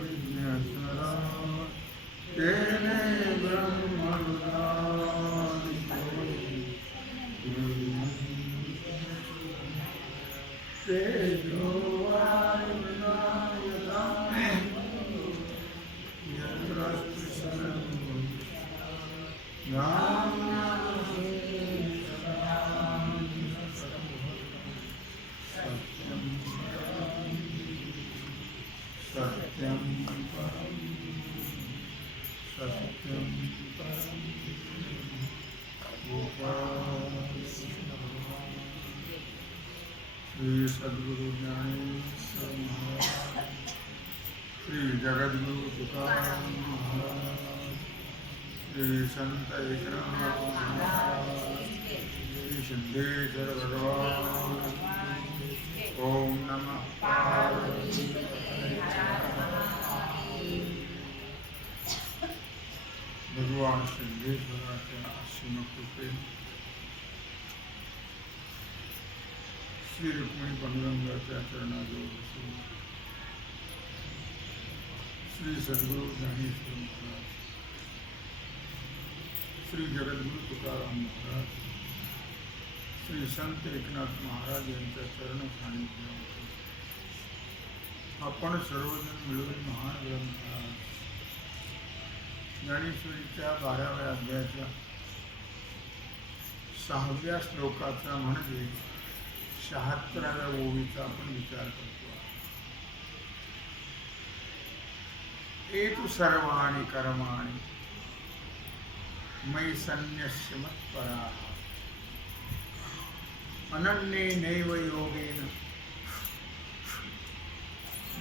विघ्नेश्वरा तेने ब्रह्मरुदारि तेजो वायुर्नायता यत्र सत्यं परं सत्यं परं श्री सद्गुरु ज्ञानेश्वर महाराज, श्री जगद्गुरु तुकाराम महाराज, श्री संत एकनाथ महाराज, श्री सिद्धेश्वर भगवान। ओम नमः पार्वती। भगवान सिद्धेश्वराच्या असीम कृपेने श्री रुक्मिणी पांडुरंगाच्या चरणाजवळ बसून श्री सद्गुरु ज्ञानेश्वर महाराज, श्री जगद्गुरु तुकाराम महाराज, श्री संत एकनाथ महाराज यांच्या चरण सानिध्यामध्ये आपण सर्वजण मिळून महान ग्रंथात ज्ञानेश्वरीच्या 12व्या अध्यायाच्या 6व्या श्लोकाचा म्हणजे 76व्या ओवीचा आपण विचार करतो. एतु सर्वाणि कर्माणि मयि सन्न्यस्य मत्पराः अनन्येनैव योगेन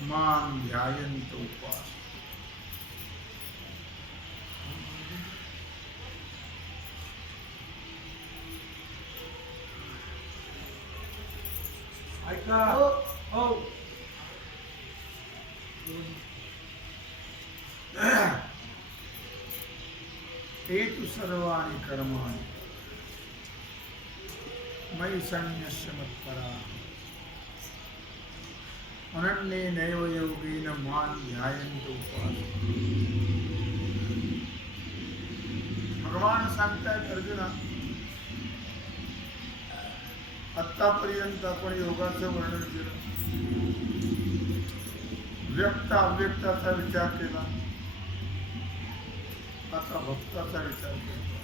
मां ध्यायन्त उपासते. ऐका हो हेतु सर्वाणि कर्माणि मयि सन्न्यस्य मत्पराः अनन्येनैव योगेन मां ध्यायन्त उपासते. भगवान सांगतायत अर्जुना, आत्तापर्यंत आपण योगाचं वर्णन केलं, व्यक्त अव्यक्ताचा विचार केला, आता भक्ताचा विचार केला.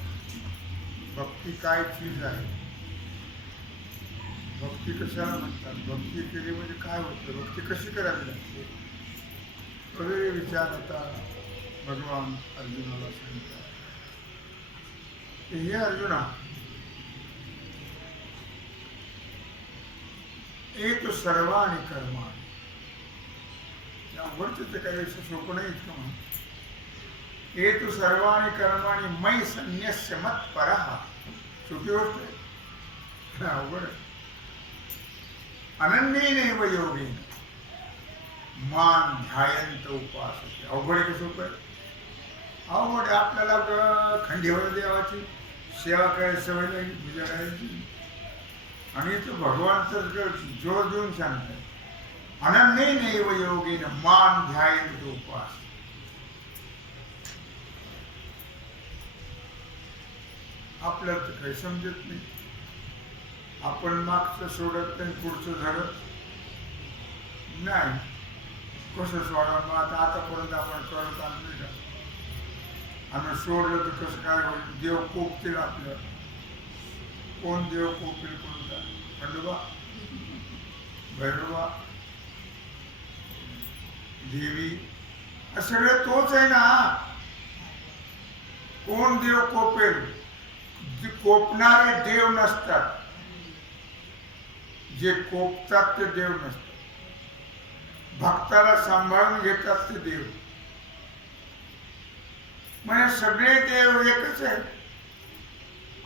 भक्ती काय चीज आहे, भक्ती कशाला म्हणतात, भक्ती केली म्हणजे काय होतं, भक्ती कशी करावी लागते वगैरे विचार आता भगवान अर्जुनाला सांगतात. हे अर्जुना, एतु सर्वाणि कर्माणि, यावरच ते काही सोपं नाही इतकं म्हणून. एतु सर्वाणि कर्माणि मयि सन्न्यस्य मत्परः, सोपी गोष्ट आहे, अवघड आहे. अनन्येनैव योगेन मां ध्यायन्त उपासते. अवघड आहे का सोपं आहे? अवघड आहे. आपल्याला खंडीवर देवाची सेवा करायची सवय नाही, पूजा करायची, आणि तो भगवान तर जोर देऊन सांगताय, अनन्येनैव योगेन मां ध्यायन्त उपासते. आपल्याला तर काही समजत नाही. आपण मागचं सोडत नाही, पुढचं झडत नाही. कसं सोडावं? आतापर्यंत आपण करत आणलं का? आम्ही सोडलं तर कसं काय होईल? देव कोपतील आपल्याला. कोण देव कोपेल? कोणता? खंडोबा, भैरवा, देवी, सगळे तोच आहे ना. कोण देव कोपेल? जे कोपणारे देव नसतात, जे कोपतात ते देव नसतात. भक्ताला सांभाळून घेतात ते देव. म्हणजे सगळे देव एकच आहेत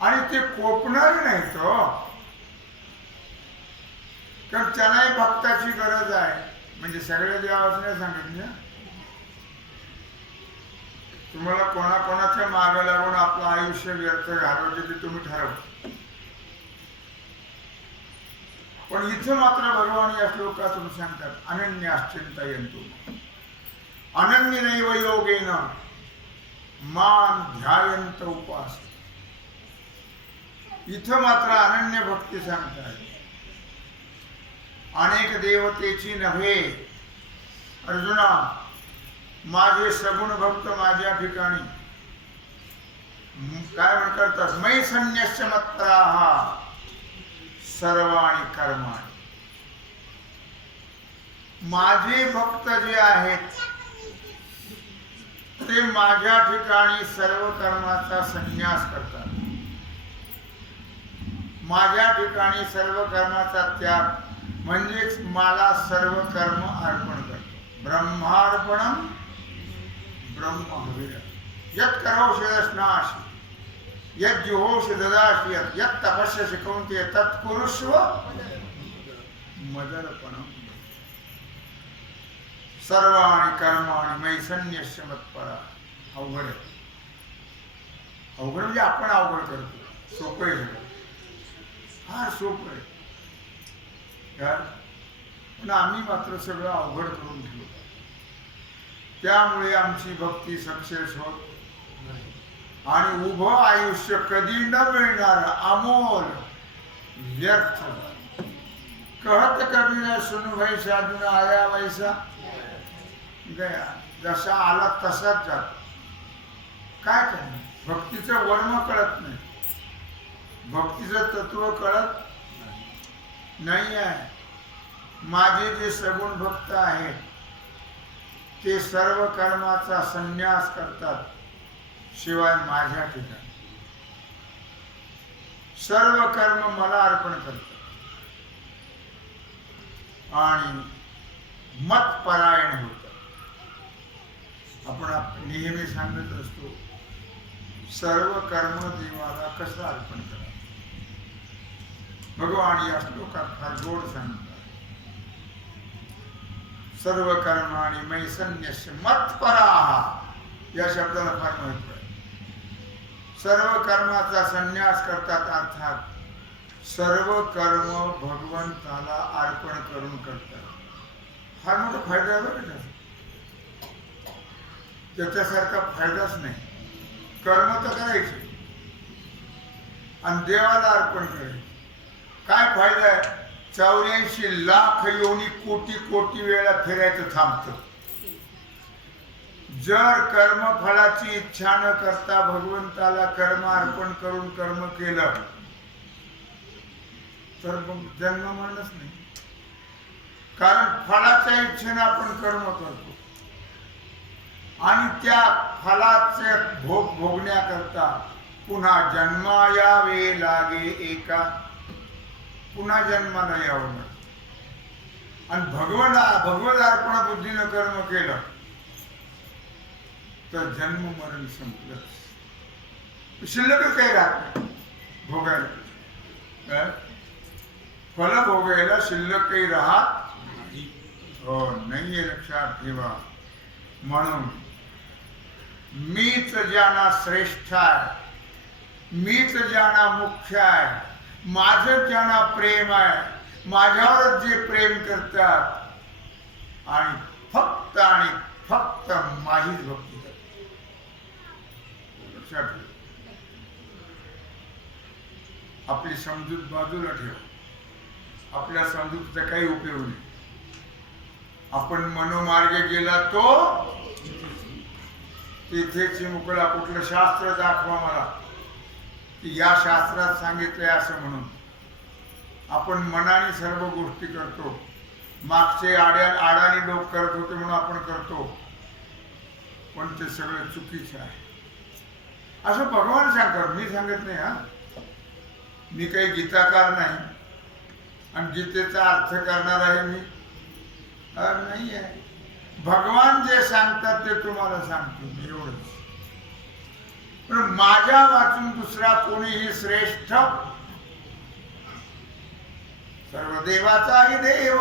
आणि ते कोपणारे नाहीत हो. तर त्यालाही भक्ताची गरज आहे. म्हणजे सगळे देवाच नाही सांगितलं. तुम्हाला कोणाकोणाच्या मागे लागून आपलं आयुष्य व्यर्थ घालवायचे ते तुम्ही ठरवा. पण इथं मात्र भगवान या श्लोकातून सांगतात अनन्याश्चिंतयन्तु अनन्य नैव योगेन मान ध्यायंत उपास. इथं मात्र अनन्य भक्ती सांगतात. अनेक देवतेची नव्हे अर्जुना, माझे सगुण भक्त माझ्या ठिकाणी काय म्हणतात, मै संन्यस्य मत्पराः सर्वाणि कर्माणि. माझे भक्त जे आहेत ते माझ्या ठिकाणी सर्व कर्माचा संन्यास करतात. माझ्या ठिकाणी सर्व कर्माचा त्याग म्हणजेच मला सर्व कर्म अर्पण करतो. ब्रह्मार्पणम ब्रह्महविः यत् करोषि यत् जुहोषि ददासि यत् तपस्यसि कौन्तेय तत् कुरुष्व मदर्पणम्. सर्वाणि कर्माणि मयि सन्न्यस्य मत्पराः. अवघड आहे. अवघड म्हणजे आपण अवघड करतो. सोपं आहे सगळं, फार सोपं आहे यार. पण आम्ही मात्र सगळं अवघड करून ठेवतो. त्यामुळे आमची भक्ती सक्सेस होत नाही आणि उभं आयुष्य कधी न मिळणार अमोल व्यर्थ. कहत कबीर सुन भाई साधून आया वैसा गया. जसा आला तसाच जातो. काय करणार? भक्तीचं वर्म कळत नाही, भक्तीचं तत्व कळत नाही आहे. माझे जे सगुण भक्त आहेत ते सर्व कर्माचा संन्यास करतात, शिवाय माझ्या ठिकाणी सर्व कर्म मला अर्पण करतात आणि मतपरायण होतात. आपण नेहमी सांगत असतो सर्व कर्म देवाला कसं अर्पण करा. भगवान या श्लोकात फार गोड सांगतात. सर्व कर्माणि मयि सन्न्यस्य मत्पराः या शब्दाला फार महत्व आहे. सर्व कर्माचा संन्यास करतात अर्थात सर्व कर्म भगवंताला अर्पण करून करतात. फार मोठा फायदा आहे बरं का. त्याच्यासारखा फायदाच नाही. कर्म तर करायचे आणि देवाला अर्पण करायचे. काय फायदा आहे? 84 लाख योनी कोटी कोटी वेळा फिरायचं थांबतं. जर कर्मफळाची इच्छा न करता भगवंताला कर्म अर्पण करून कर्म केलं तर मग जन्म मरणच नाही. कारण फळाच्या इच्छेने आपण कर्म करतो आणि त्या फळाचे भोग भोगण्याकरता पुन्हा जन्मायावे लागे एका. पुन्हा जन्माला यावं लागतं. आणि भगवत अर्पण बुद्धीनं कर्म केलं तर जन्म मरण संपलं. शिल्लक काही राहत नाही भोगायला. फल भोगायला शिल्लक काही राहत नाहीये, लक्षात ठेवा. म्हणून मीच ज्यांना श्रेष्ठ आहे, मीच ज्यांना मुख्य आहे, माझं ज्यांना प्रेम आहे, माझ्यावरच जे प्रेम करतात आणि फक्त माझीच भक्ती करतात. लक्षात ठेव. आपली समजूत बाजूला ठेव. आपल्या समजूतीचा काही उपयोग नाही. आपण मनोमार्गे गेला तो तिथेच मोकळा. कुठलं शास्त्र दाखवा मला की या शास्त्रात सांगितलंय असं म्हणून. आपण मनाने सर्व गोष्टी करतो. मागचे आडाने लोक करत होते म्हणून आपण करतो, पण ते सगळं चुकीचं आहे असं भगवान सांगतात. मी सांगत नाही. हा, मी काही गीताकार नाही आणि गीतेचा अर्थ करणार आहे मी नाही आहे. भगवान जे सांगतात ते तुम्हाला सांगतो एवढंच. पण माझ्या वाचून दुसरा कोणीही श्रेष्ठ सर्व देवाचाही देव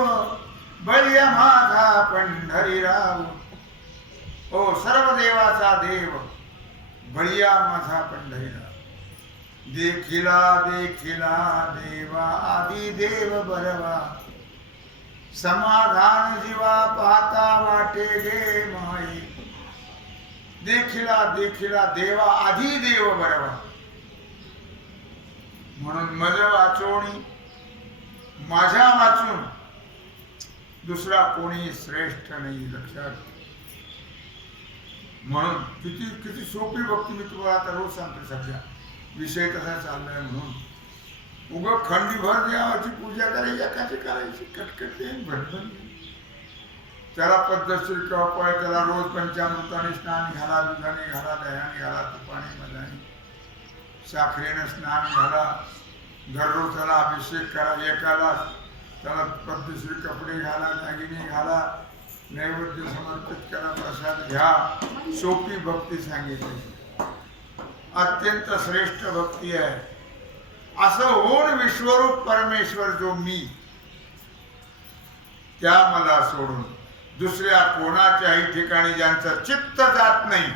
बळीया माझा पंढरीराव. ओ सर्व देवाचा देव बळीया माझा पंढरीराव. देखिला देखिला देवा आदि देव बरवा, समाधान जीवा पाहता वाटे गे माई. देखिला देखिला देवा आधी देव बरवा, म्हणून मज वाचोणी माझ्या वाचून दुसरा कोणी श्रेष्ठ नाही, लक्षात. म्हणून किती किती सोपी भक्ती मी तुम्हाला आता रोज सांगतो. सध्या विषय कसा चाललाय म्हणून उग खंडीभर देवाची पूजा करायची, एकाची करायची, कटकट भटभट. त्याला पद्धतशीर कपाळ, त्याला रोज पंचामृताने स्नान घाला, दुधाने घाला, दह्याने घाला, तुपाने मधाने साखरेने स्नान घाला, दररोज त्याला अभिषेक करा, एकाला त्याला पद्धतशीर कपडे घाला, दागिने घाला, नैवेद्य समर्पित करा, प्रसाद घ्या. सोपी भक्ती सांगितली, अत्यंत श्रेष्ठ भक्ती आहे. असं होऊन विश्वरूप परमेश्वर जो मी, त्या मला सोडून दुसऱ्या कोणाच्याही ठिकाणी ज्यांचं चित्त जात नाही,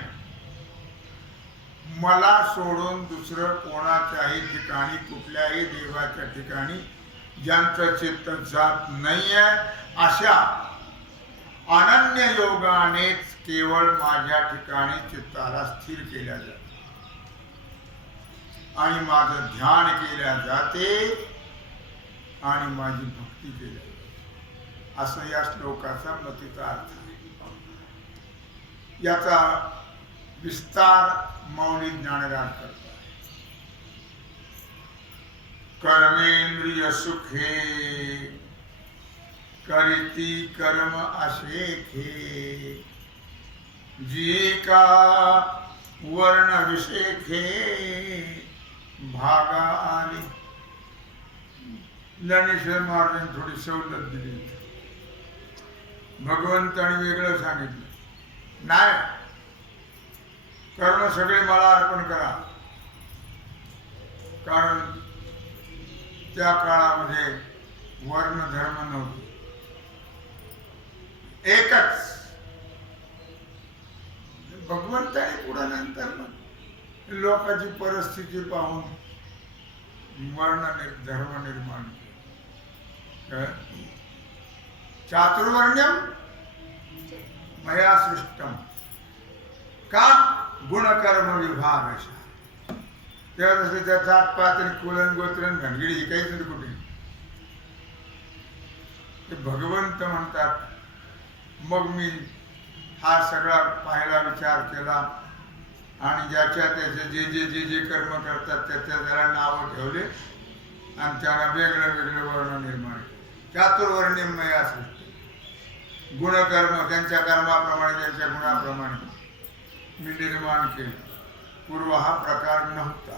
मला सोडून दुसरं कोणाच्याही ठिकाणी, कुठल्याही देवाच्या ठिकाणी ज्यांचं चित्त जात नाहीये, अशा अनन्य योगानेच केवळ माझ्या ठिकाणी चित्ताला स्थिर केल्या जाते आणि माझं ध्यान केल्या जाते आणि माझी भक्ती केली जाते. असं या श्लोकाचा मतिता अर्थ आहे. याचा विस्तार मौनी ज्ञानराज करतो. कर्मेंद्रिय सुखे करीती कर्म अशेखे, जी का वर्ण विशेखे भागा आली. ज्ञानेश्वर महाराजांनी थोडी सवलत दिली. भगवंताने वेगळं सांगितलं, नाही कर्म सगळे मला अर्पण करा. कारण त्या काळामध्ये वर्ण धर्म नव्हते, एकच. भगवंताने पुढे नंतर लोकांची परिस्थिती पाहून वर्ण धर्म निर्माण केला. चातुर्वर्ण्यम मया सृष्टम का गुणकर्म विभाग. तेव्हा त्या जातपात आणि कुलन गोत्रन घनगिरी ही काहीच नाही कुठे. ते भगवंत म्हणतात, मग मी हा सगळा पाहायला विचार केला आणि ज्याच्या त्याचे जे जे जे जे कर्म करतात त्याच्या त्याला नावं ठेवले आणि त्यांना वेगळं वेगळं वर्ण निर्माण केलं. चातुर्वर्ण्यमय सृष्टी, गुणकर्म त्यांच्या कर्माप्रमाणे त्यांच्या गुणाप्रमाणे मी निर्माण केलं. पूर्व हा प्रकार नव्हता.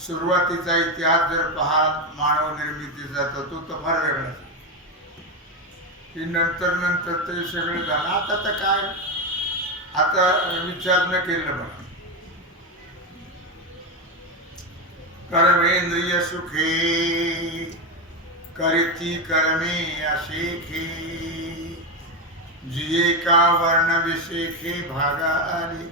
सुरुवातीचा इतिहास जर पाहाल मानव निर्मितीचा तर तो फार वेगळा. की नंतर नंतर ते सगळं झालं. आता तर काय, आता विचार न केलं बघा. कर्मेंद्रिय सुखे करीती कर्मे अशेखे, जिये का वर्ण विशेखे भागा आली.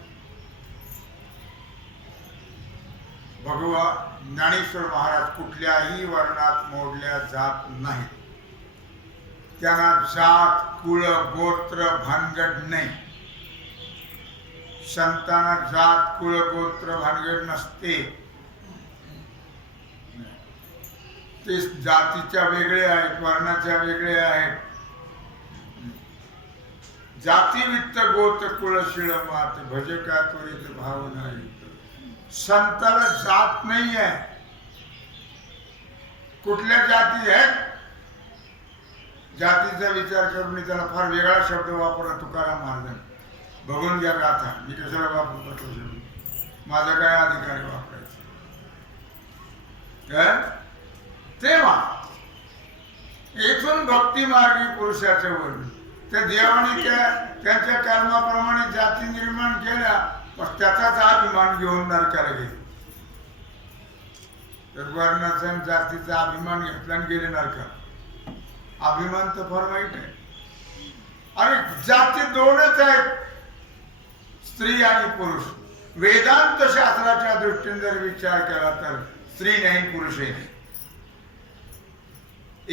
भगवान ज्ञानेश्वर महाराज कुठल्याही वर्णात मोडल्या जात नाहीत. त्यांना जात कुळ गोत्र भानगड नाही. संतांना जात कुळ गोत्र भानगड नसते. ते जातीच्या वेगळे आहेत, वर्णाच्या वेगळे आहेत. जाती वित्त गोत्र कुळ शिळ मात भजका त्वरित भावना. संताला जात नाही आहे. कुठल्या जाती आहेत, जातीचा विचार करून मी त्याला फार वेगळा शब्द वापरला तुकाराम महाराजांनी. बघून घ्या गाथा, मी कशाला वापरतो, माझा काय अधिकार आहे वापरायचा. तेव्हा येथून भक्ती मार्गी पुरुषाचे वर्ण त्या देवाने त्यांच्या कर्माप्रमाणे जाती निर्माण केल्या, मग त्याचाच अभिमान घेऊन नरकाला गेले. तर वर्णाचा जातीचा अभिमान घेतला आणि गेले नरकाला. अभिमान तर फार वाईट आहे. अरे जाती दोनच आहेत, स्त्री आणि पुरुष. वेदांत शास्त्राच्या दृष्टीने जर विचार केला तर स्त्री नाही पुरुष नाही,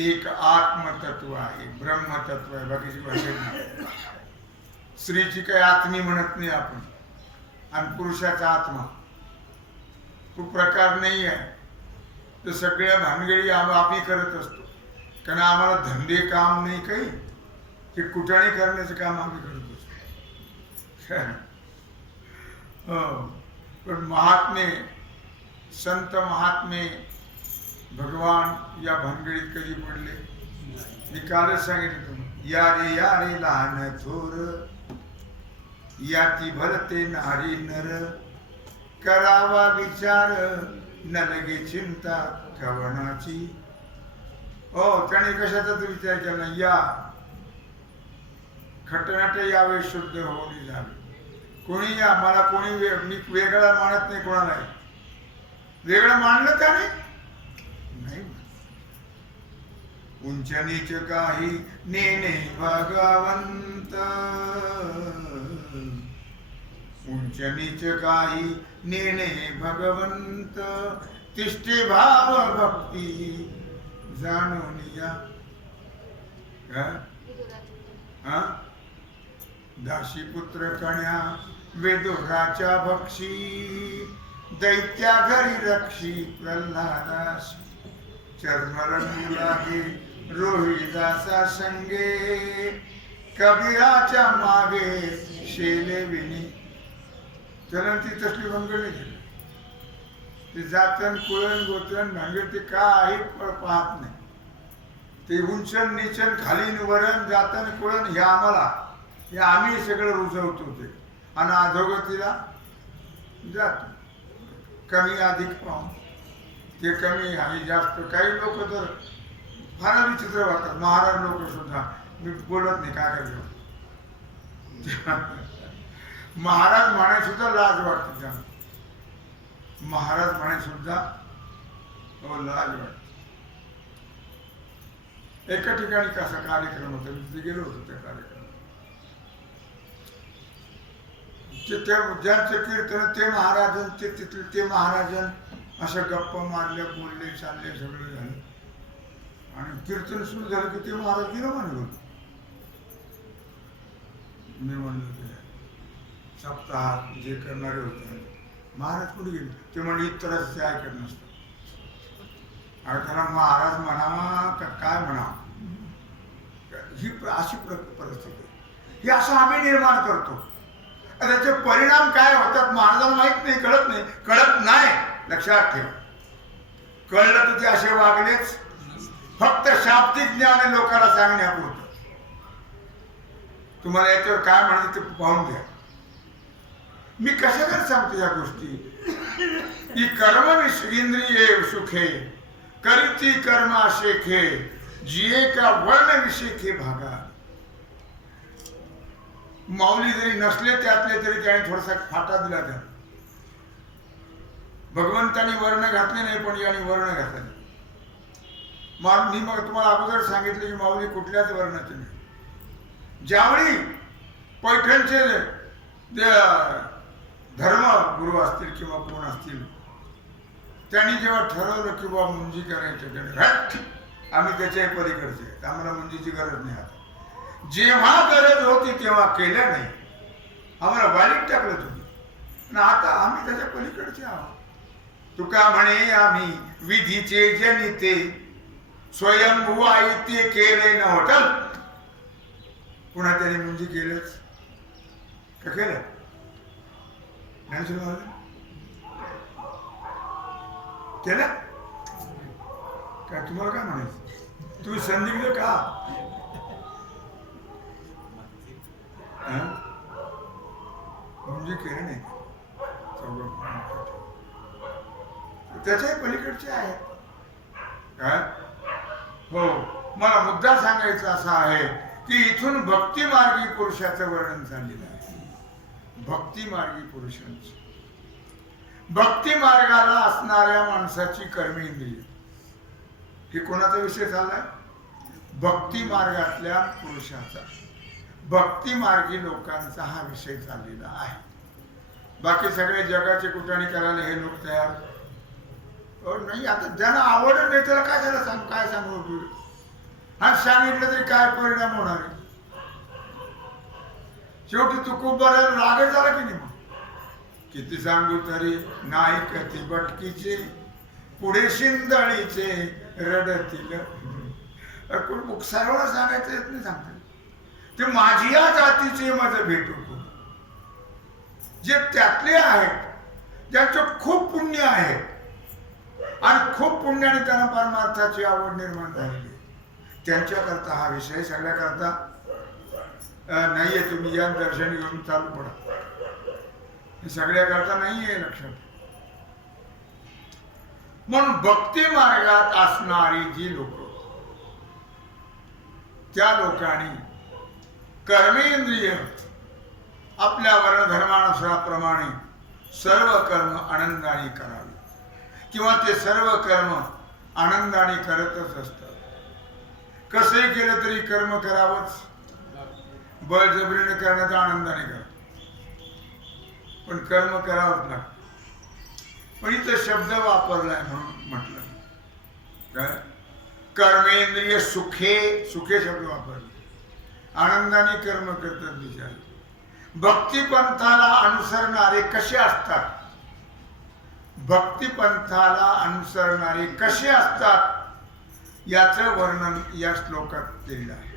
एक आत्मतत्व आहे, ब्रह्मतत्व आहे, बाकीची भाषा नाही. स्त्रीची काही आत्मी म्हणत नाही आपण, आणि पुरुषाचा आत्मा तो प्रकार नाही आहे. तर सगळ्या भानगडी आम्ही करत असतो, कारण आम्हाला धंदे काम नाही काही, ते कुटाणे करण्याचं काम आम्ही करत असतो. हो, पण महात्मे संत महात्मे भगवान या भानगडीत कधी पडले? मी कालच सांगितलं तुम्ही, या रे लहान थोर, याती भरते नारी नर, करावा विचार न लगे चिंता कवनाची. हो, त्याने कशाचाच विचार केला? या खटनाट यावे, शुद्ध होऊन जावे. कोणी या, मला कोणी मी वेगळा मानत नाही, कोणाला वेगळं मानलं त्याने नाही. उंच नीच काही नेने भगवंत, उंच नीच काही नेने भगवंत, तिष्ठे भाव भक्ती जाणून या. दासी पुत्र कण्या वेदुराच्या भक्षी, दैत्या घरी रक्षी प्रल्हादास, चर्मरंगू लागे रोहिदासा संगे, कबीराच्या मागे शेले विनी. त्याला ती तसली भानगड नाही. ते जातन कुळण गोचन भानगड ते काही पाहत नाही. ते उंचन निचन खालीन वरण जातन कुळण हे आम्हाला, हे आम्ही सगळं रुजवतो ते, आणि अधोगतीला जातो. कमी अधिक पाहून ते कमी आणि जास्त. काही लोक तर फार विचित्र वाटतात, महाराज लोक सुद्धा. मी बोलत नाही, काय करतो. महाराज म्हणाय सुद्धा लाज वाटते त्यांना. महाराज म्हणाय सुद्धा लाज वाटते. एका ठिकाणी कसा कार्यक्रम होता, मी तिथे गेलो होतो. त्या कार्यक्रमात ज्यांचं कीर्तन ते महाराजन, ते तिथले ते महाराजन असं गप्पा मारल्या, बोलले, चालले, सगळं झालं. आणि कीर्तन सुरू झालं की ते महाराज गेलं म्हणत होते. मी म्हणलं ते सप्ताहात जे करणारे होते महाराज कुठे गेले? ते म्हणजे इतरच ते ऐकत नसतं. आणि त्याला महाराज म्हणावा का काय म्हणावं, ही अशी परिस्थिती. ही असं आम्ही निर्माण करतो. त्याचे परिणाम काय होतात महाराजांना माहित नाही, कळत नाही. कळत नाही, लक्षात ठेवा. कळलं तर ते असे वागलेच, फक्त शाब्दिक ज्ञान लोकांना सांगण्यापुरतं. तुम्हाला याच्यावर काय म्हणायचं ते पाहून घ्या. मी कशाकडे सांगतो या गोष्टी की कर्म इंद्रिये सुखे, करीती कर्म शेखे, जिये का वर्ण विषेखे भागा. माऊली जरी नसले त्यातले तरी त्याने थोडासा फाटा दिला. त्या भगवंतानी वर्ण घातले नाही, पण याने वर्ण घातले. मी मग तुम्हाला अगोदर सांगितलं की माऊली कुठल्याच वर्णाचे नाही. ज्यावेळी पैठणचे धर्मगुरू असतील किंवा कोण असतील, त्यांनी जेव्हा ठरवलं की बाबा मुंजी करायचं, आम्ही त्याच्या पलीकडचे, आम्हाला मुंजीची गरज नाही. आता जेव्हा गरज होती तेव्हा केलं नाही, आम्हाला वालीत टाकलं तुम्ही, आणि आता आम्ही त्याच्या पलीकडचे आहोत. तुका म्हणे आम्ही विधीचे जनिते, स्वयंभू आई ते केले न होटल. पुन्हा त्याने मुंजी केलंच का? केलं केलं काय? तुम्हाला काय म्हणायचं? तुम्ही संदिग्ध का? म्हणजे केलं नाही, त्याच्याही पलीकडचे आहेत काय? हो, मला मुद्दा सांगायचा असा आहे की इथून भक्ती मार्गी पुरुषाचं वर्णन झालेलं आहे. भक्ती मार्गी पुरुषांचं, भक्ती मार्गाला असणाऱ्या माणसाची कर्मेंद्रिय, हे कोणाचा विषय चाललाय? भक्ती मार्गातल्या पुरुषाचा, भक्ती मार्गी लोकांचा हा विषय चाललेला आहे. बाकी सगळे जगाचे कुटाणे करायला हे लोक तयार नाही. आता ज्यांना आवड नाही त्याला काय त्याला सांगू, काय सांगू, हा सांगितलं तरी काय परिणाम होणार आहे. शेवटी तू खूप बरं राग झाला की नाही. मग किती सांगू तरी नाही कधी बटकीचे पुढे शिंदळीचे रडतील. सर्वांना सांगायचं येत नाही. सांगतात ते माझी या जातीचे माझं भेटू जे त्यातले आहेत ज्यांचं खूप पुण्य आहे आणि खूप पुण्याने त्यांना परमार्थाची आवड निर्माण झालेली त्यांच्याकरता हा विषय सगळ्याकरता नाहीये. तुम्ही या दर्शन घेऊन चालू पडा, हे सगळ्याकरता नाहीये लक्षात. म्हणून भक्ती मार्गात असणारी जी लोक त्या लोकांनी कर्मेंद्रिय आपल्या वर्णधर्मानुसाराप्रमाणे सर्व कर्म आनंदाने करावे किंवा ते सर्व कर्म आनंदाने करतच असतात. कसे केलं तरी कर्म करावंच, बळजबरीने करण्यात आनंदाने करा, पण कर्म करावंच लागतं. पण इथं शब्द वापरलाय म्हणून म्हटलं काय कर्मेंद्रिय सुखे, सुखे शब्द वापरले, आनंदाने कर्म करतात बिचारे. भक्तिपंथाला अनुसरणारे कसे असतात, भक्तिपंथाला अनुसरणारे कसे असतात याचं वर्णन या श्लोकात केलेलं आहे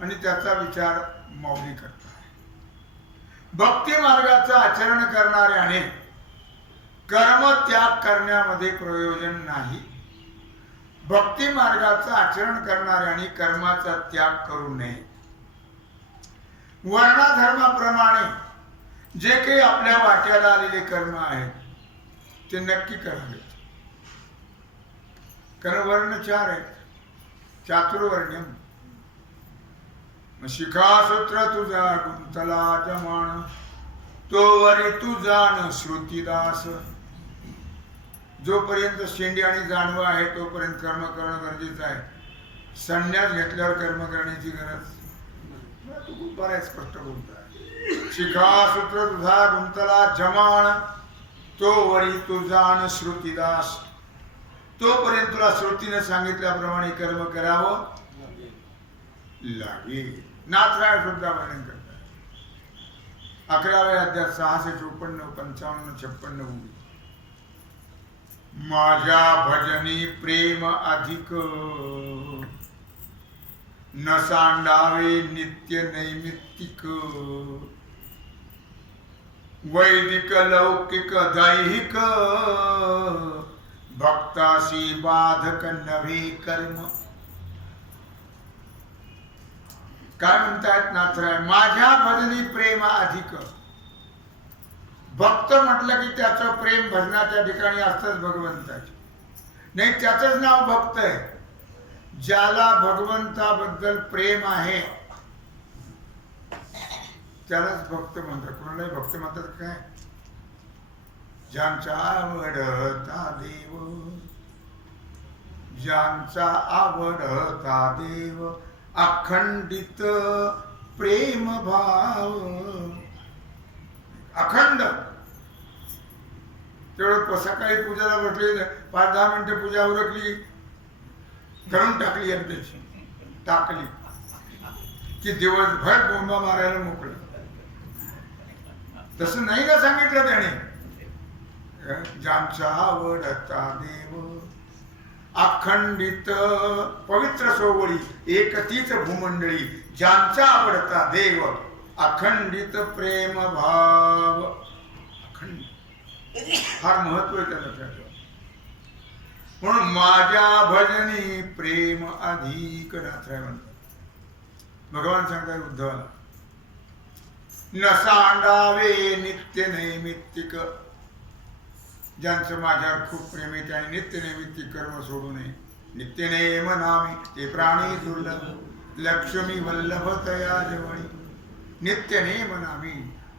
आणि त्याचा विचार मौली करता आहे. भक्ती मार्गाचं आचरण करणाऱ्याने कर्म त्याग करण्यामध्ये प्रयोजन नाही. भक्ती मार्गाचं आचरण करणाऱ्याने कर्माचा त्याग करू नये. वर्णाधर्माप्रमाणे जे काही आपल्या वाट्याला आलेले कर्म आहेत ते नक्की करावेत. कारण वर्ण 4 आहेत, चातुर्वर्ण्यम. शिखासूत्र तुझा गुंतला जमाण, तोवरी तुझान श्रुतीदास. जोपर्यंत शेंडी आणि जानवं आहे तोपर्यंत कर्म करणं गरजेचं आहे. संन्यास घेतल्यावर कर्म करण्याची गरज. तू खूप बऱ्याच स्पष्ट बोलतोय. शिखासूत्र तुझा गुंतला जमाण, तोवरी तुझान श्रुतीदास. तोपर्यंत तुला श्रुतीने सांगितल्याप्रमाणे कर्म करावं लागेल. नाथराय सुद्धा वर्णन करतात 11व्या अध्यायात 654, 55, 56 माझ्या भजनी प्रेम अधिक, न सांडावे नित्य नैमित्तिक. वैदिक लौकिक दैहिक, भक्तासी बाधक नव्हे कर्म. काय म्हणतात नाथराय, माझ्या भजनी प्रेम अधिक. भक्त म्हटलं की त्याचं प्रेम भजनाच्या ठिकाणी असतंच भगवंताचे. नाही त्याचंच नाव भक्त आहे. ज्याला भगवंताबद्दल प्रेम आहे त्यालाच भक्त म्हणतात. कोणालाही भक्त म्हणतात काय, ज्यांचा आवडता देव, ज्यांचा आवडता देव, अखंडित प्रेम भाव. अखंड. तेवढं सकाळी पूजाला बसले 5-10 मिनिटं पूजा उरकली, करून टाकली एकदाची, टाकली की दिवसभर बोंबा मारायला मोकळं. तसं नाही ना सांगितलं त्याने. ज्यांचा आवडता देव, अखंडित पवित्र सोवळी, एकतीच भूमंडळी, ज्यांचा आवडता देव, अखंडित प्रेम भाव. अखंड फार महत्व आहे त्याला. म्हणून माझ्या भजनी प्रेम अधिक. नाथराय म्हणतात, भगवान सांगतात उद्धवाला, न सांडावे नित्य नैमित्तिक. ज्यांचं माझ्यावर खूप प्रेम आहे त्याने नित्य नैमित्तिक कर्म सोडू नये. नित्य नेम नामी ते प्राणी दुर्लभ, लक्ष्मी वल्लभ तया जवळी. नित्य नेम नामी,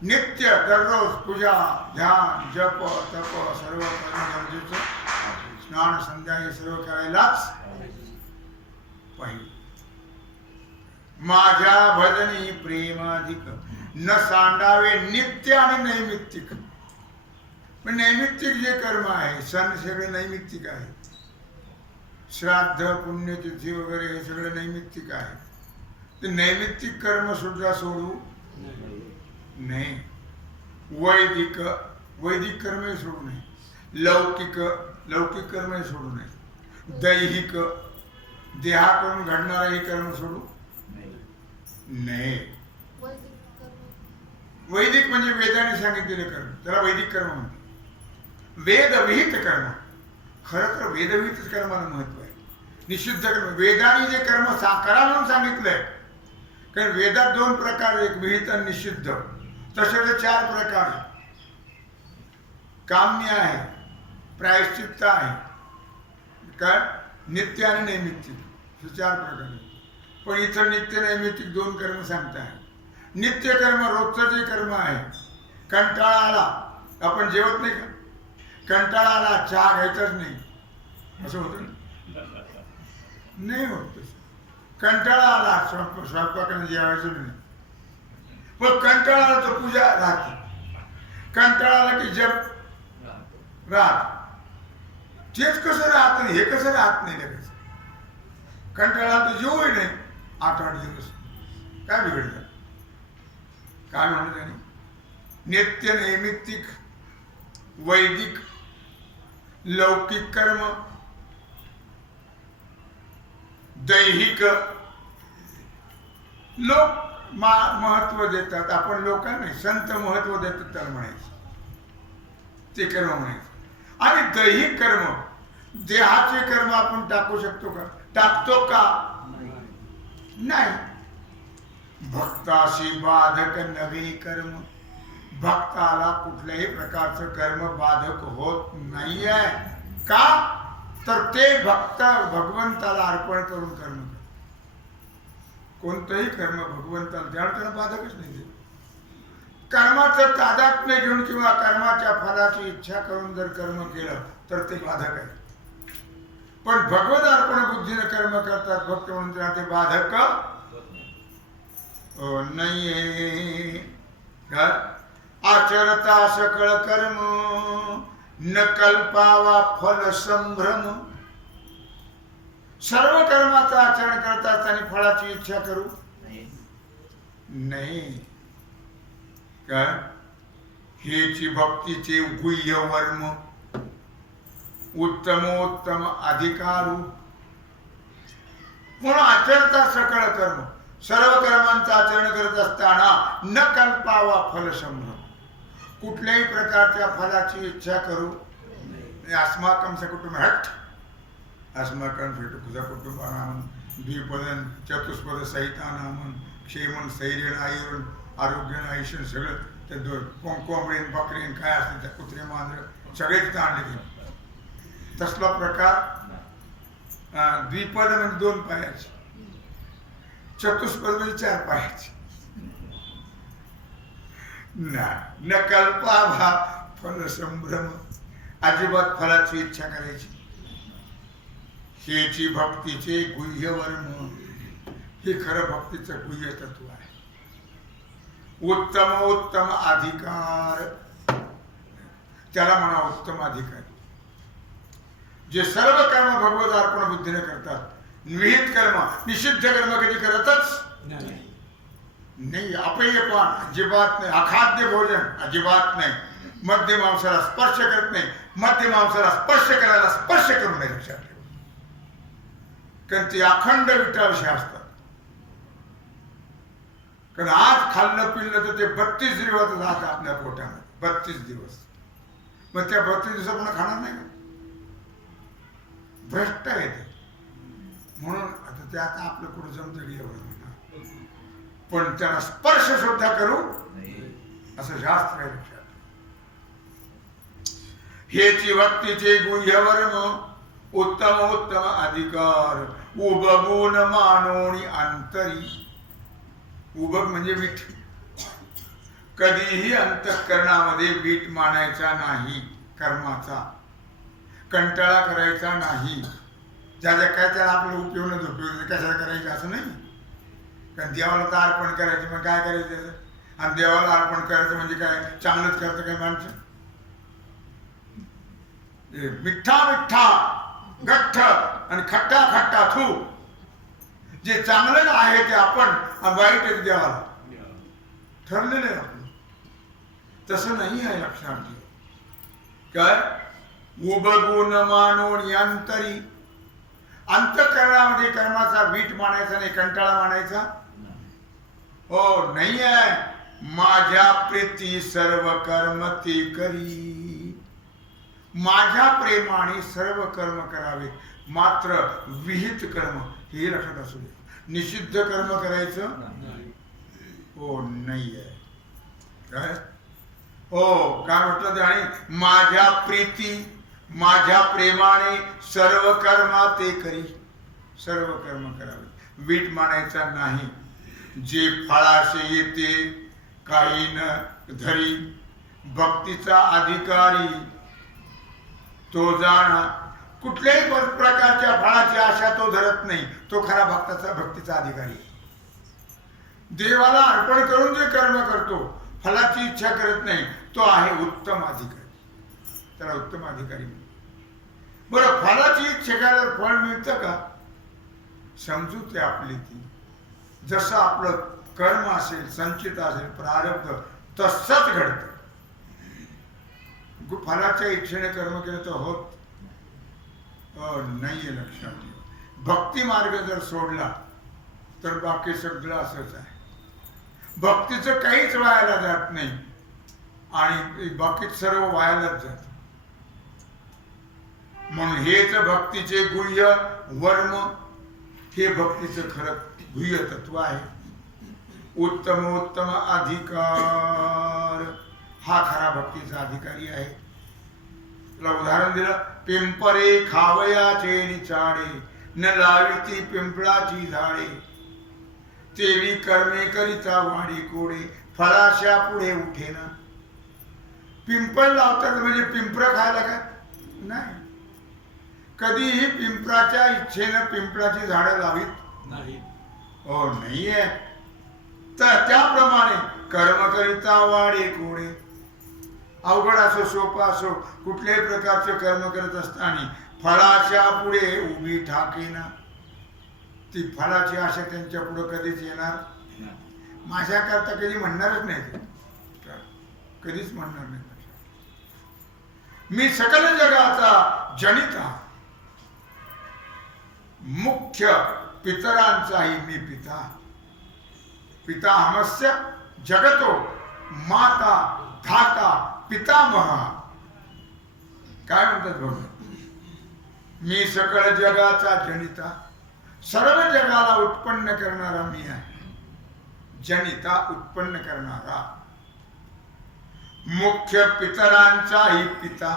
नित्य दररोज पूजा ध्यान जप तप सर्व करणं गरजेचं. स्नान संध्या हे सर्व करायलाच पाहिजे. माझ्या भजनी प्रेम अधिक, न सांडावे नित्य आणि नैमित्तिक. पण नैमित्तिक जे कर्म आहे, सण सगळे नैमित्तिक आहे. श्राद्ध पुण्यतिथी वगैरे हे सगळं नैमित्तिक आहे. ते नैमित्तिक कर्म सुद्धा सोडू नाही. वैदिक कर्मही सोडू नये. लौकिक कर्मही सोडू नये. दैहिक देहाकडून घडणाराही कर्म सोडू नाही. वैदिक म्हणजे वेदाने सांगितलेले कर्म, त्याला वैदिक कर्म म्हणतात. वेदविहित कर्म, खरं तर वेदविहित कर्माला महत्व आहे. निषिद्ध कर्म, वेदाने जे कर्म करा म्हणून सांगितलंय, कारण वेदात 2 प्रकार, एक विहित आणि निषिद्ध. तसे ते 4 प्रकार. काम्य आहे, प्रायश्चित्त आहे, काय नित्य आणि नैमित्तिक, हे 4 प्रकार. पण इथं नित्य नैमित्तिक 2 कर्म सांगताय. नित्य कर्म रोजचं जे कर्म आहे. कंटाळा आला, आपण जेवत नाही का, कंटाळा आला चहा घ्यायचाच नाही असं होतं नाही होत. कंटाळा आला स्वयंपाकाने जेवायचं नाही. पण कंटाळा आला तर पूजा राहते. कंटाळा आला की जप राहत. तेच कसं राहत नाही, हे कसं राहत नाही लगेच. कंटाळा तर जेवूही नाही 8-8 दिवस, काय बिघडतं. काय म्हणत त्याने, नित्य नैमित्तिक वैदिक लौकिक कर्म, दैहिक लोक महत्व देतात. आपण लोकांना संत महत्व देतात त्याला म्हणायचं, ते कर्म म्हणायचं. आणि दैहिक कर्म, देहाचे कर्म आपण टाकू शकतो का, टाकतो का नाही. भक्ताशी बाधक नवे कर्म, भक्ताला कुठल्याही प्रकारचं कर्म बाधक होत नाहीये. का तर ते भक्त भगवंताला अर्पण करून कर्म करतात. कोणतंही कर्म भगवंताला त्याला बाधकच नाही. कर्माचं तादात्म्य घेऊन किंवा कर्माच्या फलाची इच्छा करून जर कर्म केलं तर ते बाधक आहे. पण भगवत अर्पण बुद्धीने कर्म करतात भक्त म्हणून ते बाधक नाहीये. आचरता सकळ कर्म न कल्पावा फल संभ्रम. सर्व कर्माचं आचरण करत असताना फळाची इच्छा करू नाही. काय हेची भक्तीचे गुह्य वर्म, उत्तमोत्तम अधिकारू. म्हणून आचरता सकळ कर्म, सर्व कर्मांचं आचरण करत असताना न कल्पावा फल संभ्रम, कुठल्याही प्रकारच्या फलाची इच्छा करू. अस्माकं सकुटुंब हट, अस्माकं कुटुंबानां द्विपदन चतुष्पद सहितानां क्षेमन स्थैर्यन आयुर्न आरोग्यन आयुष्य सगळं ते कोंबडीन बकरीन काय असते त्या कुत्रे मांजर सगळे तिथं आणले. तसला प्रकार द्विपद म्हणजे 2 पायाचे, चतुष्पद म्हणजे 4 पायाचे. न कल्पाभा फल संभ्रम, अजिबात फलाची इच्छा करायची. हेची भक्तीचे गुह्य वर्म, हे खरं भक्तीचं गुह्य तत्व आहे. उत्तमोत्तम अधिकार, त्याला म्हणा उत्तम अधिकारी. जे सर्व कर्म भगवत अर्पण बुद्धीने करतात. विहित कर्म निषिद्ध कर्म कधी करतच नाही. अपेयपान अजिबात नाही. अखाद्य भोजन अजिबात नाही. मध्य मांसाला स्पर्श करत नाही. मध्य मांसाला स्पर्श करायला स्पर्श करू नये, लक्षात ठेवा. कारण ते अखंड विटाळशी असतात. कारण आज खाल्लं पिल्लं तर ते 32 दिवस राहत आपल्या पोटामध्ये, 32 दिवस. मग त्या 32 दिवसात पुन्हा खाणार नाही का, भ्रष्ट आहे ते. म्हणून आता ते आता आपलं कुठं जमतं की एवढं, पण त्याला स्पर्श सुद्धा करू असं शास्त्र आहे, लक्षात. हेची भक्तीचे गुह्य वर्म, उत्तमोत्तम अधिकार. उबगुण मानोणी अंतरी, उबग म्हणजे वीट. कधीही अंतःकरणामध्ये वीट मानायचा नाही. कर्माचा कंटाळा करायचा नाही. ज्याच्या काय त्याला आपलं उपयोग न उपयोग कशाला करायचं असं नाही. कारण देवाला तर अर्पण करायचं, मग काय करायचं, आणि देवाला अर्पण करायचं म्हणजे काय चांगलंच करतं काय माणसं? मिठ्ठा मिठ्ठा गठ्ठ आणि खट्टा खट्टा थू. जे चांगलं आहे ते आपण आणि वाईट आहे देवाला ठरलेलं आहे आपण. तसं नाही आहे. लक्षात घे काय उबगुण मानून यांतरी अंतःकरणामध्ये कर्माचा वीट मानायचा नाही, कंटाळा मानायचा हो नाही आहे. माझ्या प्रीती सर्व कर्म ते करी. माझ्या प्रेमाने सर्व कर्म करावे, मात्र विहित कर्म हे लक्षात असू दे. निषिद्ध कर्म करायचं हो नाही आहे. काय हो काय म्हटलं ते? आणि माझ्या प्रीती माझ्या प्रेमाने सर्व कर्म ते करी. सर्व कर्म करावे, वीट मानायचा नाही. जे फळाशे येते काही न धरी, भक्तीचा अधिकारी तो जाणा. कुठल्याही प्रकारच्या फळाची आशा तो धरत नाही. तो खरा भक्तीचा अधिकारी. देवाला अर्पण करून जे कर्म करतो, फळाची इच्छा करत नाही, तो आहे उत्तम अधिकारी. त्याला उत्तम अधिकारी. बरं, फळाची इच्छा केल्यावर फळ मिळतं का? समजूत आहे आपली ती. जसं आपलं कर्म असेल, संचित असेल, प्रारब्ध तसंच घडतं. फळाच्या इच्छेने कर्म केलं तर होत नाहीये. लक्षात. भक्ती मार्ग जर सोडला तर बाकी सगळं असंच आहे. भक्तीचं काहीच वायाला जात नाही आणि बाकी सर्व वायालाच जात. म्हणून हेच भक्तीचे गुह्य वर्म, हे भक्तीचं खरं गुह्य तत्व आहे. उत्तम उत्तम अधिकार हा खरा भक्तीचा अधिकारी आहे. तुला उदाहरण दिलं, पिंपरे खावयाचे निचाडे, न लाविती पिंपळाची झाडे, तेवी कर्मे करिता वाडी कोडे, फळाशा पुढे उठेना. पिंपळ लावतात म्हणजे पिंपळ खायला काय नाही. कधीही पिंपळाच्या इच्छेनं पिंपळाची झाडं लावीत नाही हो नाहीये. तर त्याप्रमाणे कर्म करिता वाडे कोडे. अवघड असो सोपं असो, कुठल्याही प्रकारचे कर्म करत असताना फळाच्या पुढे उभी ठाकेना. ती फळाची आशा त्यांच्या पुढे कधीच येणार माझ्याकरता कधी म्हणणारच नाही. कधीच म्हणणार नाही. मी सकल जगाचा जनिता, मुख्य पितरांचाही मी पिता. पितामहस्य जगतो माता धाता पितामह. काय म्हणतात बघ, मी सकळ जगाचा जनिता, सर्व जगाला उत्पन्न करणारा मी आहे. जनिता उत्पन्न करणारा, मुख्य पितरांचाही पिता.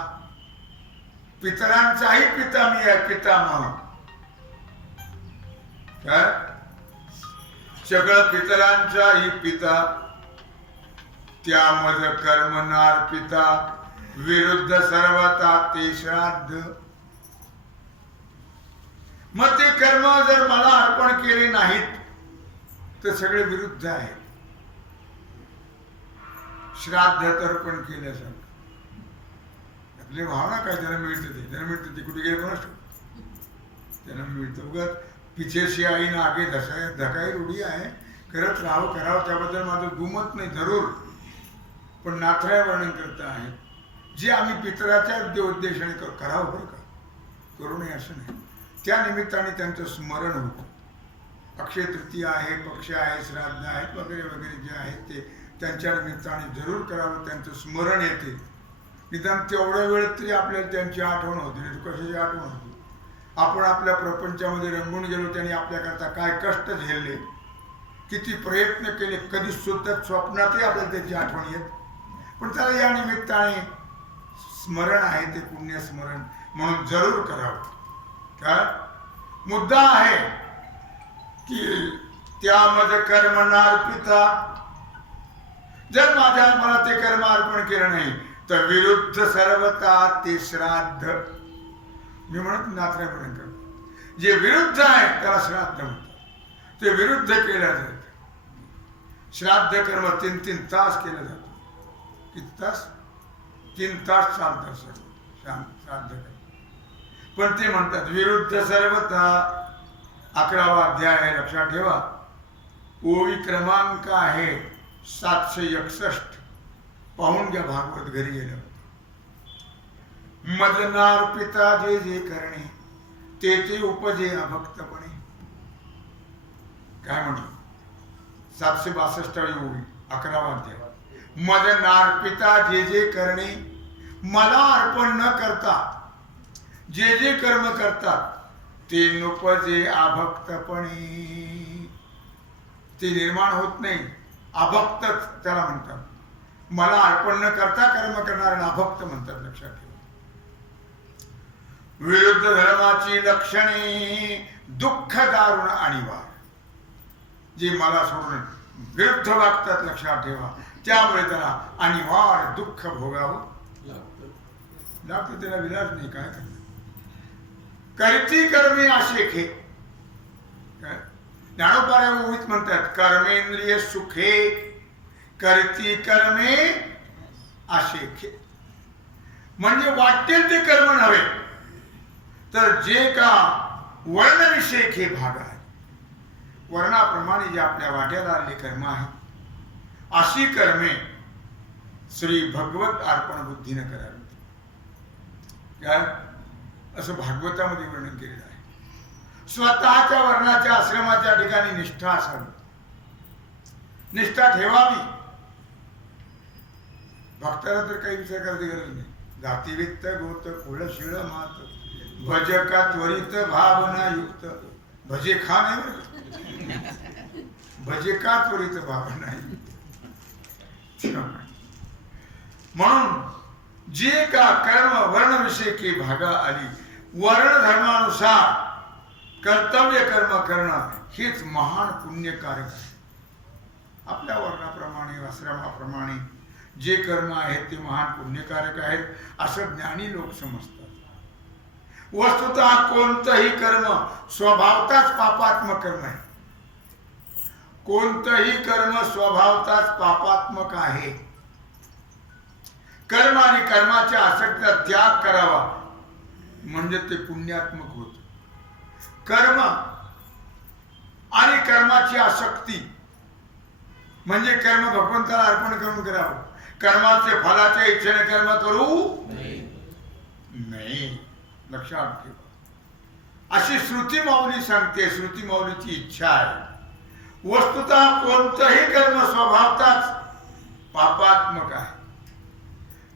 पितरांचाही पिता मी आहे, पितामह. काय सगळं पितरांचाही पिता, त्यामध्ये कर्मनार पिता, विरुद्ध सर्वता ते श्राद्ध. मग ते कर्म जर मला अर्पण केले नाहीत तर सगळे विरुद्ध आहेत. श्राद्ध तर्पण केल्यासारखं. आपली भावना काय, त्याला मिळतं ते, त्याला मिळतं ते. कुठे गेले कोणास त्याला मिळतं. उगाच पिछेशी आई ना आगे धकाई रूढी आहे. करत राहावं करावं, त्याबद्दल माझं दुमत नाही जरूर. पण नाथराय वर्णन करत आहेत, जे आम्ही पितराच्या उद्देशाने करावं बरं का, करू नये असं नाही. त्या निमित्ताने त्यांचं स्मरण होतं. अक्षय तृतीया आहे, पक्ष आहे, श्राद्ध आहेत वगैरे वगैरे जे आहेत ते त्यांच्या निमित्ताने जरूर करावं. त्यांचं स्मरण येते. निदान तेवढ्या वेळेत तरी आपल्याला त्यांची आठवण होती. नाही तर कशाची आठवण होती? आपण आपल्या प्रपंचामध्ये रंगून गेलो, त्यांनी आपल्याकरता काय कष्ट झेलले, किती प्रयत्न केले, कधी सुद्धा स्वप्नातही आपल्याला त्याची आठवण येत. पण त्याला या निमित्ताने स्मरण आहे, ते पुण्यस्मरण म्हणून जरूर करावं. काय मुद्दा आहे की त्यामध्ये कर्मनार पिता. जर मला ते कर्म अर्पण केलं नाही तर विरुद्ध सर्वता ते श्राद्ध. मी म्हणत नाथराय वर्णन करतो, जे विरुद्ध आहे त्याला श्राद्ध म्हणतात. ते विरुद्ध केलं जातं. श्राद्ध कर्म 3-3 तास केलं जातं. किती तास? 3 तास चालतात सर्व श्राद्ध कर्म. पण ते म्हणतात विरुद्ध सर्वथा. 11वा अध्याय आहे, लक्षात ठेवा. ओवी क्रमांक आहे 761. पाहून घ्या भागवत घरी गेलं. मदनार पिता जे जे करणे ते ते उपजे अभक्तपणे. काय म्हटलं? 762 ओवी 11वा अध्याय. मदनार पिता जे जे करणे मला अर्पण न करता जे जे कर्म करतात ते नुपजे अभक्तपणे. ते निर्माण होत नाही, अभक्तच त्याला म्हणतात. मला अर्पण न करता कर्म करणाऱ्याला अभक्त म्हणतात. लक्षात ठेवा. विरुद्ध धर्माची लक्षणे दुःख दारुण अनिवार्य. जे मला सोडून विरुद्ध वागतात, लक्षात ठेवा, त्यामुळे त्याला अनिवार्य दुःख भोगावं लागतं. त्याला विलास नाही. काय करणार? करती कर्मे आशेखे. ज्ञानोबाऱ्या ओवीत म्हणतात कर्मेंद्रिय सुखे करती कर्मे आशेखे. म्हणजे वाटेल ते कर्म नव्हे, तर जे का वर्णविषयके भाग आहे, वर्णाप्रमाणे जे आपल्या वाट्याला आलेले कर्म आहे, अशी कर्मे श्री भगवत अर्पण बुद्धीने करावी. काय असं भागवतामध्ये वर्णन केलेलं आहे. स्वतःच्या वर्णाच्या आश्रमाच्या ठिकाणी निष्ठा असावी, निष्ठा ठेवावी. भक्ताला तर काही विचार करायची गरज नाही. जातीवित्त गोत कुळ शिळ मात भजका त्वरित भावना युक्त. भजे खा नाही, भजे का त्वरित भावना युक्त. म्हणून जे का कर्म वर्णविषयी भागा आली, वर्ण धर्मानुसार कर्तव्य कर्म करणं हेच महान पुण्यकारक आहे. आपल्या वर्णाप्रमाणे आश्रमाप्रमाणे जे कर्म आहेत ते महान पुण्यकारक आहेत असं ज्ञानी लोक समजतात. वस्तुतः कोणतंही कर्म स्वभावताच पापात्मक कर्म आहे. कोणतंही कर्म स्वभावताच पापात्मक आहे. कर्म आणि कर्माच्या आसक्तीचा त्याग करावा म्हणजे ते पुण्यात्मक होत. कर्म आणि कर्माची आसक्ती म्हणजे कर्म भगवंताला अर्पण करून करावं. कर्माचे फलाच्या इच्छेने कर्म करू नाही. लक्षात ठेवा. अशी श्रुती माऊली सांगते. श्रुती माऊलीची इच्छा आहे. वस्तुतः कोणतंही कर्म स्वभावताच पापात्मक आहे.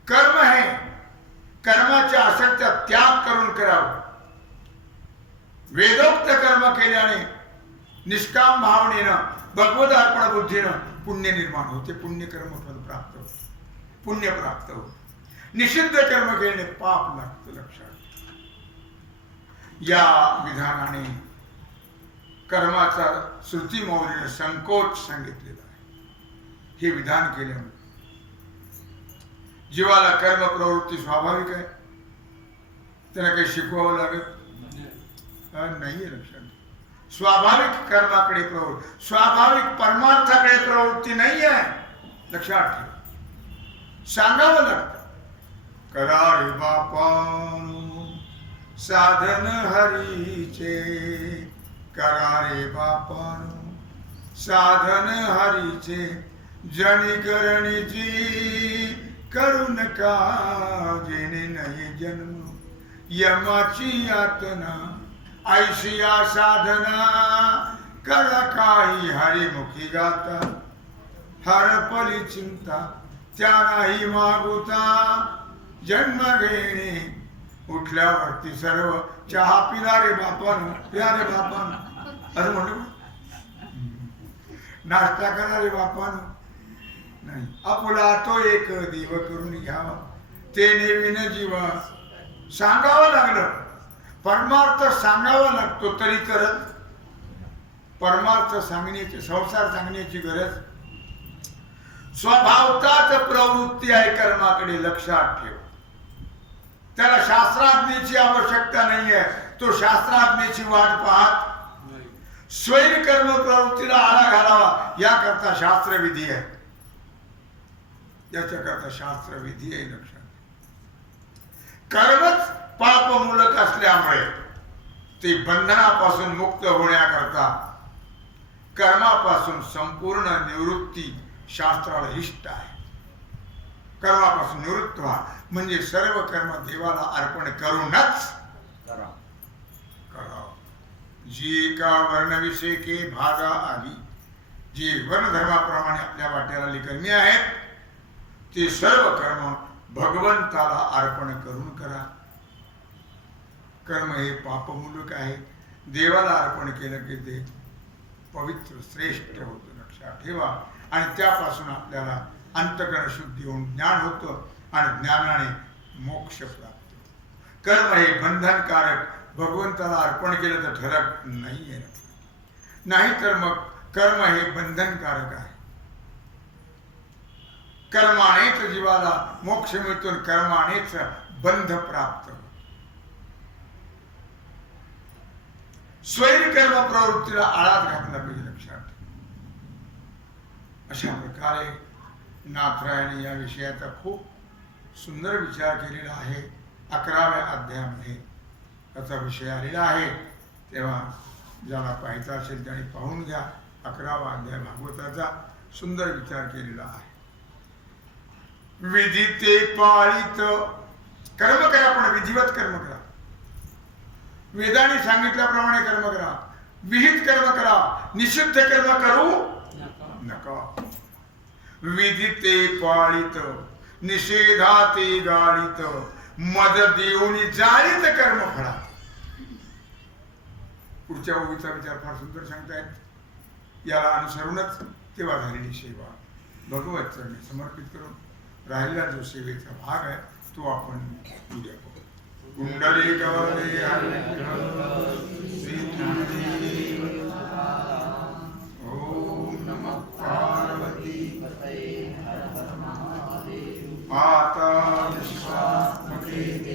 कर्म हे कर्माच्या आसक्तीचा त्याग करून करावं. वेदोक्त कर्म केल्याने निष्काम भावनेनं भगवत अर्पण बुद्धीनं पुण्य निर्माण होते. पुण्य कर्म फल प्राप्त होते, पुण्य प्राप्त होते. निषिद्ध कर्म केल्याने पाप लागतं. लक्षात. या विधानाने कर्माचा श्रुती मौलीने संकोच सांगितलेला आहे. हे विधान केल्यामुळे जीवाला कर्म प्रवृत्ती स्वाभाविक आहे. त्यांना काही शिकवावं लागत नाहीये. लक्षात. स्वाभाविक कर्माकडे प्रवृत्ती, स्वाभाविक परमार्थाकडे प्रवृत्ती नाही आहे. लक्षात ठेवा. सांगावं लागतं. करा रे बापानो साधन हरीचे. करा रे बापानो साधन हरीचे. जनी करणीची करू नका जेणे नाही जन्म. यमाची यातना ऐशिया साधना. करा काही हरिमुखी गाता. हरपली चिंता त्या नाही मागुता. जन्म घेणे उठल्यावरती सर्व चहा पिला रे बापानं, प्या रे बापानं असं म्हणलं. नाश्ता करा रे बापानं नाही. आपुला तो एक देव करून घ्यावा ते नेविन जीवा. सांगावं लागलं. परमार्थ सांगावा लागतो तरी करत. परमार्थ सांगण्याची, संसार सांगण्याची गरज. स्वभावताच प्रवृत्ती आहे कर्माकडे. लक्षात ठेव. त्याला शास्त्राज्ञेची आवश्यकता नाही आहे. तो शास्त्राज्ञेची वाट पाहत स्वैर कर्म प्रवृत्तीला आळा घालावा याकरता शास्त्रविधी आहे. याच्याकरता शास्त्रविधी आहे. लक्षात कर्मच पापमूलक असल्यामुळे ते बंधनापासून मुक्त होण्याकरता कर्मापासून संपूर्ण निवृत्ती शास्त्राला इष्ट आहे. कर्मापासून निवृत्त व्हा म्हणजे सर्व कर्म देवाला अर्पण करूनच करावं. जी का वर्णविषय के भागा आली, जी वर्णधर्माप्रमाणे आपल्या वाट्याला कर्मी आहेत ते सर्व कर्म भगवंताला अर्पण करून करा. कर्म हे पापमूलक आहे. देवाला अर्पण केलं की ते पवित्र श्रेष्ठ होतं. लक्षात ठेवा. आणि त्यापासून आपल्याला अंतकरण शुद्धी होऊन ज्ञान होतं आणि ज्ञानाने मोक्ष प्राप्त होतो. कर्म हे बंधनकारक भगवंताला अर्पण केलं तर ठरक नाही आहे. नाहीतर मग कर्म हे बंधनकारक आहे. कर्मानेच जीवाला मोक्ष मिळतो, कर्मानेच बंध प्राप्त होतो. स्वैर कर्म प्रवृत्तीला आळाच घातला पाहिजे. लक्षात अशा प्रकारे नाथरायने या विषयाचा खूप सुंदर विचार केलेला आहे. 11व्या अध्यायामध्ये त्याचा विषय आलेला आहे. तेव्हा ज्याला पाहायचा असेल त्याने पाहून घ्या. 11वा अध्याय भागवताचा सुंदर विचार केलेला आहे. विधिते पाळित कर्म करा, पण विधिवत कर्म करा. वेदाने सांगितल्याप्रमाणे कर्म करा. विहित कर्म करा, निषिद्ध कर्म करू नका. विधिते पाळित निषेधाते गाळित मद देऊनी जाळीत कर्म फळा. पुढच्या ओळीचा विचार फार सुंदर सांगतायत. याला अनुसरूनच तेव्हा झालेली सेवा भगवत चरणी समर्पित करून राहिलेला जो सेवेचा भाग आहे तो आपण उद्या बघू. कुंडली गवळे ओम नमः पार्वती माता विश्वात्मके